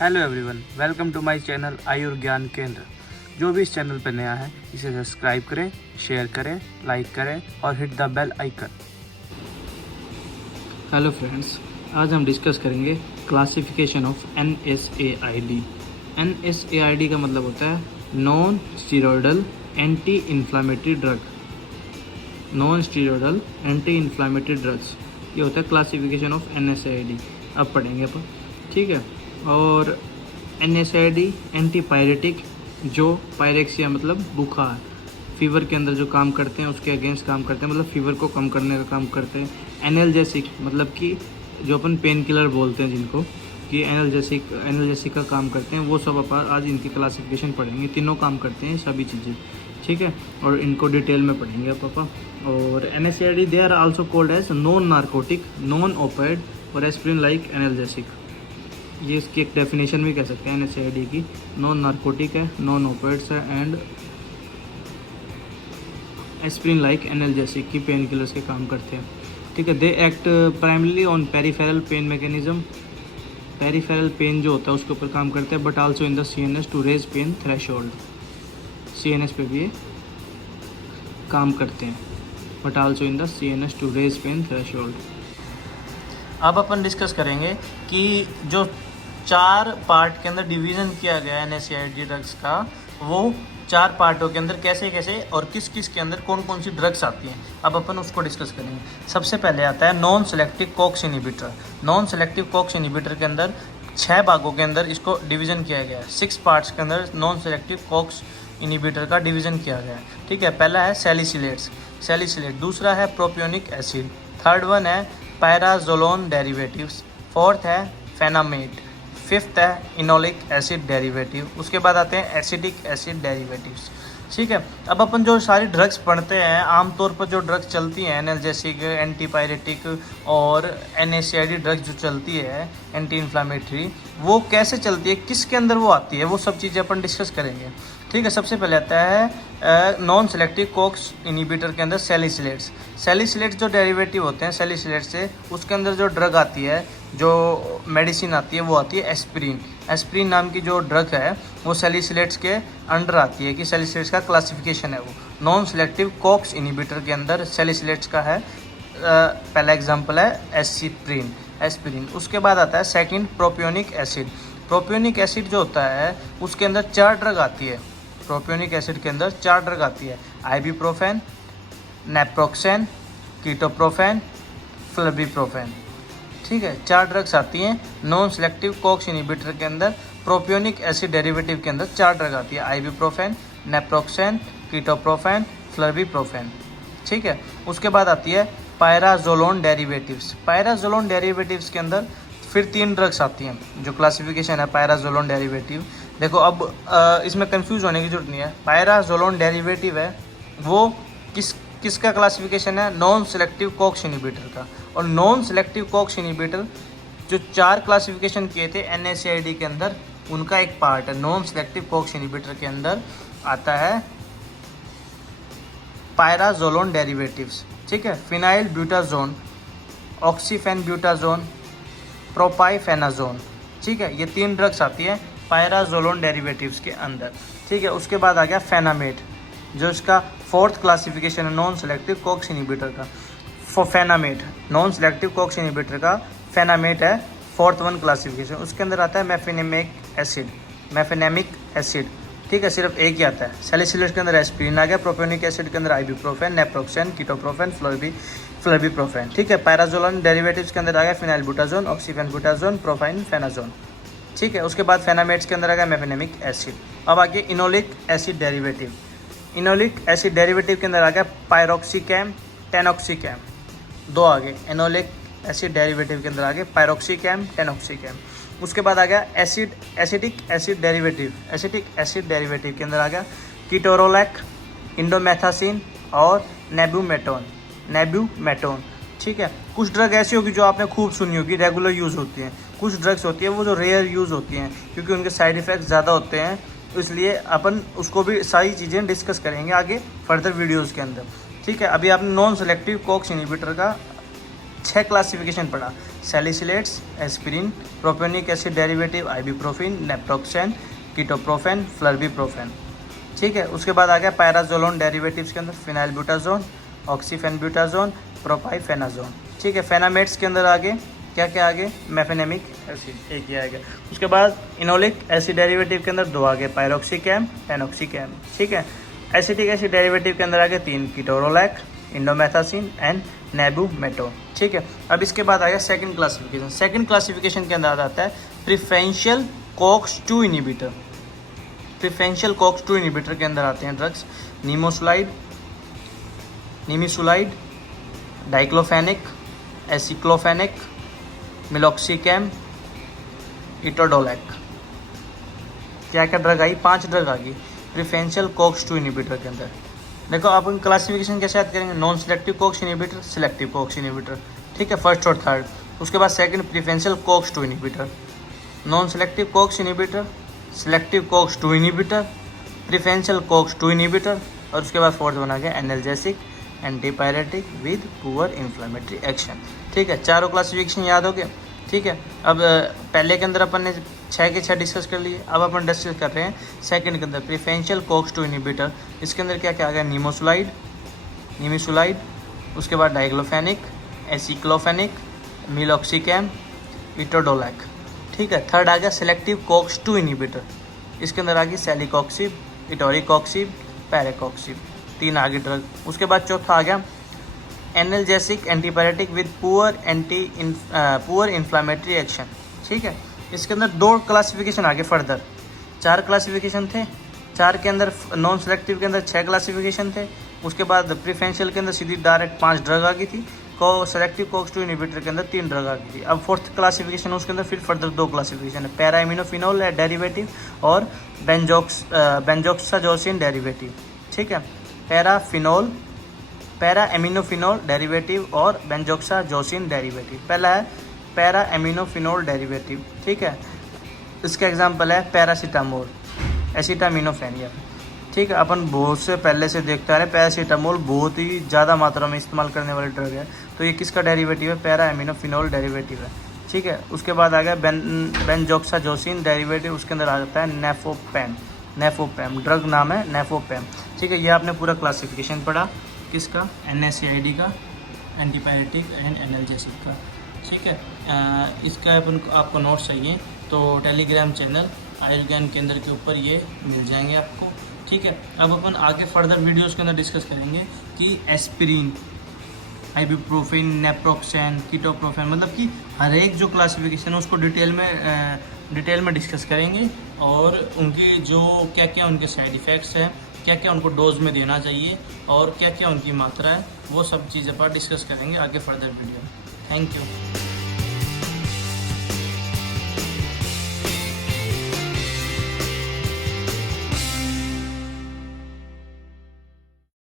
Hello everyone, welcome to my channel Ayur Gyan Kendra. जो भी इस चैनल पर नया है इसे सब्सक्राइब करें, शेयर करें, लाइक करें और hit the bell icon. Hello friends, आज हम डिस्कस करेंगे क्लासिफिकेशन ऑफ NSAID। NSAID का मतलब होता है non steroidal anti inflammatory drug. Non steroidal anti inflammatory drugs, ये होता है क्लासिफिकेशन ऑफ NSAID। अब पढ़ेंगे अपन, ठीक है। और NSAID एंटीपायरेटिक, जो पायरेक्सिया मतलब बुखार, फीवर के अंदर जो काम करते हैं उसके अगेंस्ट काम करते हैं, मतलब फीवर को कम करने का काम करते हैं। एनाल्जेसिक मतलब कि जो अपन पेन किलर बोलते हैं जिनको, कि एनाल्जेसिक का काम करते हैं, वो सब अपन आज इनकी क्लासिफिकेशन पढ़ेंगे। तीनों काम करते हैं सभी चीज़ें, ठीक है, और इनको डिटेल में पढ़ेंगे पापा। और NSAID they are also called as non narcotic, non opioid और एस्प्रिन लाइक एनाल्जेसिक। ये इसकी एक डेफिनेशन भी कह सकते हैं NSAID की। नॉन नार्कोटिक है, नॉन ओपाइड्स है एंड एस्प्रिन लाइक एनाल्जेसिक की पेन किलर्स के काम करते हैं, ठीक है। They act primarily on peripheral pain mechanism. Peripheral pain जो होता है उसके ऊपर काम करते हैं, but also in the CNS to raise pain threshold. CNS पे भी ये काम करते हैं, but also in the CNS to raise pain threshold. अब अपन डिस्कस करेंगे कि जो 4 पार्ट के अंदर डिवीज़न किया गया है NSAID ड्रग्स का, वो 4 पार्टों के अंदर कैसे कैसे और किस किस के अंदर कौन कौन सी ड्रग्स आती हैं, अब अपन उसको डिस्कस करेंगे। सबसे पहले आता है non selective COX inhibitor. Non selective COX inhibitor के अंदर 6 भागों के अंदर इसको डिवीज़न किया गया है। 6 पार्ट्स के अंदर नॉन सेलेक्टिव कॉक्स इनहिबिटर का डिवीज़न किया गया है, ठीक है। पहला है सैलिसिलेट, दूसरा है प्रोपियोनिक एसिड, थर्ड वन है पैराजोलोन डेरिवेटिव्स, फोर्थ है फेनामेट, फिफ्थ है इनोलिक एसिड डेरिवेटिव, उसके बाद आते हैं एसिटिक एसिड डेरिवेटिव्स, ठीक है। अब अपन जो सारी ड्रग्स पढ़ते हैं, आमतौर पर जो ड्रग्स चलती हैं एनाल्जेसिक, एंटीपायरेटिक और NSAID ड्रग्स जो चलती है एंटी इन्फ्लामेटरी, वो कैसे चलती है, किसके अंदर वो आती है, वो सब चीज़ें अपन डिस्कस करेंगे, ठीक है। सबसे पहले आता है नॉन सेलेक्टिव कॉक्स इनहिबिटर के अंदर सैलिसिलेट्स जो डेरिवेटिव होते हैं सैलिसिलेट से, उसके अंदर जो ड्रग आती है, जो मेडिसिन आती है, वो आती है एस्प्रिन नाम की जो ड्रग है, वो सैलिसिलेट्स के अंडर आती है, कि सैलिसिलेट्स का क्लासिफिकेशन है वो। नॉन सेलेक्टिव कॉक्स इनहिबिटर के अंदर सैलिसिलेट्स का है, पहला एग्जांपल है एस्प्रिन। उसके बाद आता है सेकंड प्रोपियोनिक एसिड जो होता है उसके अंदर 4 ड्रग आती है। प्रोपियोनिक एसिड के अंदर 4 ड्रग आती है, आइबुप्रोफेन, नेप्रोक्सेन, कीटोप्रोफेन, फ्लेविप्रोफेन, ठीक है। 4 ड्रग्स आती हैं नॉन सेलेक्टिव कॉक्स इनहिबिटर के अंदर। प्रोपियोनिक एसिड डेरिवेटिव के अंदर 4 ड्रग आती है, आइबुप्रोफेन, नेप्रोक्सेन, कीटोप्रोफेन, फ्लेविप्रोफेन, ठीक है। उसके बाद आती है पैराजोलोन डेरिवेटिव्स के अंदर फिर 3 ड्रग्स आती हैं, जो क्लासिफिकेशन है पैराजोलोन डेरिवेटिव। देखो अब इसमें कंफ्यूज होने की जरूरत नहीं है। पैराजोलोन डेरिवेटिव है वो किसका क्लासिफिकेशन है, नॉन सेलेक्टिव कॉक्स इनहिबिटर का। और नॉन सेलेक्टिव कॉक्स इनहिबिटर जो 4 क्लासिफिकेशन किए थे NSAID के अंदर, उनका एक पार्ट है। नॉन सेलेक्टिव कॉक्स इनहिबिटर के अंदर आता है पैराजोलोन डेरिवेटिव्स, ठीक है। फिनाइल ब्यूटाजोन, ऑक्सीफेनब्यूटाजोन, प्रोपाइफेनाजोन, ठीक है। ये 3 ड्रग्स आती है पैराजोलोन डेरिवेटिव्स के अंदर, ठीक है। उसके बाद आ गया फेनामेट, जो इसका 4th क्लासिफिकेशन है नॉन सेलेक्टिव कॉक्स इनहिबिटर का। फेनामेट नॉन सेलेक्टिव कॉक्स इनहिबिटर का फेनामेट है 4th वन क्लासिफिकेशन। उसके अंदर आता है मेफेनेमिक एसिड, ठीक है, सिर्फ एक ही आता है। सैलिसिलेट के अंदर एस्प्रिन आ गया, प्रोपियोनिक एसिड के अंदर आइबुप्रोफेन, नेप्रोक्सेन, कीटोप्रोफेन, फ्लेविप्रोफेन, ठीक है। पैराजोलोन डेरिवेटिव्स के अंदर आ गया फिनाइलब्यूटाजोन, ऑक्सीफेनब्यूटाजोन, प्रोपाइनफेनाजोन, ठीक है। उसके बाद फेनामेट्स के अंदर आ गया मेफेनेमिक एसिड। अब आगे इनोलिक एसिड डेरिवेटिव के अंदर आ गया पायरोक्सिकैम, टेनोक्सिकैम, 2 आ गए। इनोलिक एसिड डेरिवेटिव के अंदर आ गए पायरोक्सिकैम, टेनोक्सिकैम। उसके बाद आ गया एसिटिक एसिड डेरिवेटिव के अंदर आ गया कीटोरोलैक, इंडोमेथासिन और नेबुमेटोन, ठीक है। कुछ ड्रग ऐसी होगी जो आपने खूब सुनी होगी, रेगुलर यूज़ होती हैं। कुछ ड्रग्स होती है वो जो रेयर यूज़ होती हैं, क्योंकि उनके साइड इफ़ेक्ट्स ज़्यादा होते हैं, इसलिए अपन उसको भी सारी चीज़ें डिस्कस करेंगे आगे फर्दर वीडियोज़ के अंदर, ठीक है। अभी आपने नॉन सेलेक्टिव कॉक्स इनहिबिटर का 6 क्लासिफिकेशन पढ़ा, salicylates, aspirin, propionic acid derivative, ibuprofen, naproxen, ketoprofen, flurbiprofen. ठीक है, उसके बाद आ गया पैराजोलोन डेरिवेटिव्स के अंदर फिनाइलब्यूटाजोन, ऑक्सीफेनब्यूटाजोन, प्रोपाइफेनाजोन। ठीक है, फेनामेट्स के अंदर आगे क्या क्या आगे, मेफेनेमिक एसिड एक ही आएगा। उसके बाद इनोलिक एसिड डेरिवेटिव के अंदर 2 आगे, पायरोक्सिकैम, पेनोक्सिकैम। ठीक है, एसिटिक एसिड डेरिवेटिव के अंदर आगे 3, कीटोरोलैक, इंडोमेथासिन एंड नेबुमेटो। ठीक है, अब इसके बाद आया सेकंड क्लासिफिकेशन। सेकंड क्लासिफिकेशन के अंदर आता है preferential COX-2 inhibitor. Preferential COX-2 inhibitor के अंदर आते हैं ड्रग्स निमिसुलाइड, डाइक्लोफेनिक, एसिक्लोफेनिक, मिलॉक्सिकैम, इटोडोलैक। क्या क्या ड्रग आई, 5 ड्रग आ गई प्रिफरेंशियल COX-2 इनिबिटर के अंदर। देखो अपन क्लासिफिकेशन कैसे याद करेंगे, non selective COX inhibitor, selective COX inhibitor. ठीक है, फर्स्ट और थर्ड। उसके बाद second preferential COX-2 inhibitor, non selective COX inhibitor, selective COX-2 inhibitor, preferential COX-2 inhibitor, और उसके बाद फोर्थ बना गया analgesic antipyretic with poor inflammatory action. ठीक है, चारों क्लासिफिकेशन याद हो गए। ठीक है, अब पहले के अंदर अपन ने 6 के 6 डिस्कस कर लिए, अब अपन डिस्कस कर रहे हैं सेकंड के अंदर प्रिफरेंशियल COX-2 इनिबिटर। इसके अंदर क्या क्या आ गया, निमिसुलाइड, उसके बाद डाइक्लोफेनिक, एसिक्लोफेनिक, मिलॉक्सिकैम, इटोडोलैक। ठीक है, थर्ड आ गया सिलेक्टिव COX-2 इनिबिटर। इसके अंदर आ गई सेलिकॉक्सिब, इटोरिकॉक्सिब, पैराकॉक्सिब, 3 आगे ड्रग। उसके बाद चौथा आ गया analgesic antipyretic with poor inflammatory action. ठीक है, इसके अंदर 2 क्लासिफिकेशन आगे फर्दर, 4 क्लासिफिकेशन थे। 4 के अंदर नॉन सेलेक्टिव के अंदर 6 क्लासिफिकेशन थे। उसके बाद प्रिफरेंशियल के अंदर सीधी डायरेक्ट 5 ड्रग आ गई थी। सेलेक्टिव COX-2 इनिबिटर के अंदर 3 ड्रग आ गई थी। अब फोर्थ क्लासिफिकेशन उसके अंदर फिर फर्दर 2 क्लासिफिकेशन है, पैरा एमिनोफिनोल डेरिवेटिव और बेंजोक्साजोसिन डेरिवेटिव। ठीक है, पैरा एमिनोफिनोल डेरिवेटिव और बेंजोक्साजोसिन डेरिवेटिव। पहला है पैरा एमिनोफिनोल डेरिवेटिव। ठीक है, इसका एग्जांपल है पैरासीटामोल, एसिटामिनोफेन। ठीक है, अपन बहुत से पहले से देखते आ रहे हैं पैरासीटामोल बहुत ही ज़्यादा मात्रा में इस्तेमाल करने वाली ड्रग है, तो ये किसका डेरिवेटिव है, पैरा एमिनोफिनोल डेरिवेटिव है। ठीक है, उसके बाद आ गया बेंजोक्साजोसिन डेरिवेटिव, उसके अंदर आ जाता है नेफोपैम, ड्रग नाम है नेफोपैम। ठीक है, ये आपने पूरा क्लासिफिकेशन पढ़ा किसका, NSAID का, एंटीपायरेटिक एंड एनाल्जेसिक का। ठीक है, इसका अपन आपको नोट्स चाहिए तो टेलीग्राम चैनल आयुर्ज्ञान केंद्र के ऊपर ये मिल जाएंगे आपको। ठीक है, अब अपन आगे फर्दर वीडियोस के अंदर डिस्कस करेंगे कि एस्पिरिन, आइबुप्रोफेन, नेप्रोक्सेन, कीटोप्रोफेन, मतलब कि हर एक जो क्लासिफिकेशन है उसको डिटेल में डिस्कस करेंगे, और उनकी जो क्या क्या उनके साइड इफ़ेक्ट्स हैं, क्या क्या उनको डोज में देना चाहिए, और क्या क्या उनकी मात्रा है, वो सब चीज़ें पर डिस्कस करेंगे आगे फर्दर वीडियो में। Thank you.